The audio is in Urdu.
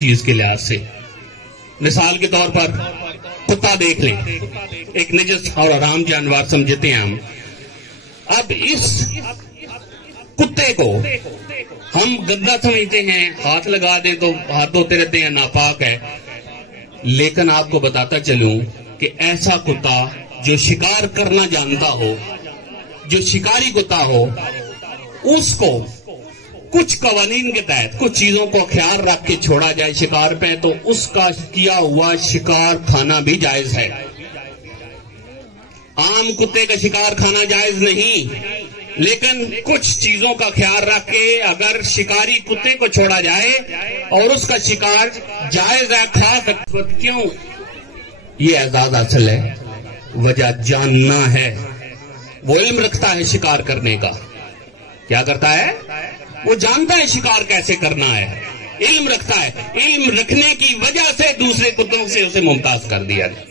چیز کے لحاظ سے مثال کے طور پر کتا دیکھ لیں، ایک نجس اور حرام جانور سمجھتے ہیں ہم. اب اس کتے کو ہم گندا سمجھتے ہیں، ہاتھ لگا دیں تو ہاتھ دھوتے رہتے ہیں، ناپاک ہے. لیکن آپ کو بتاتا چلوں کہ ایسا کتا جو شکار کرنا جانتا ہو، جو شکاری کتا ہو، اس کو کچھ قوانین کے تحت کچھ چیزوں کو خیال رکھ کے چھوڑا جائے شکار پہ تو اس کا کیا ہوا شکار کھانا بھی جائز ہے. عام کتے کا شکار کھانا جائز نہیں، لیکن کچھ چیزوں کا خیال رکھ کے اگر شکاری کتے کو چھوڑا جائے اور اس کا شکار جائز ہے، کھا سکتے. کیوں؟ یہ اعزاز حاصل ہے، وجہ جاننا ہے. وہ علم رکھتا ہے شکار کرنے کا. کیا کرتا ہے؟ وہ جانتا ہے شکار کیسے کرنا ہے، علم رکھتا ہے. علم رکھنے کی وجہ سے دوسرے کتوں سے اسے ممتاز کر دیا گیا.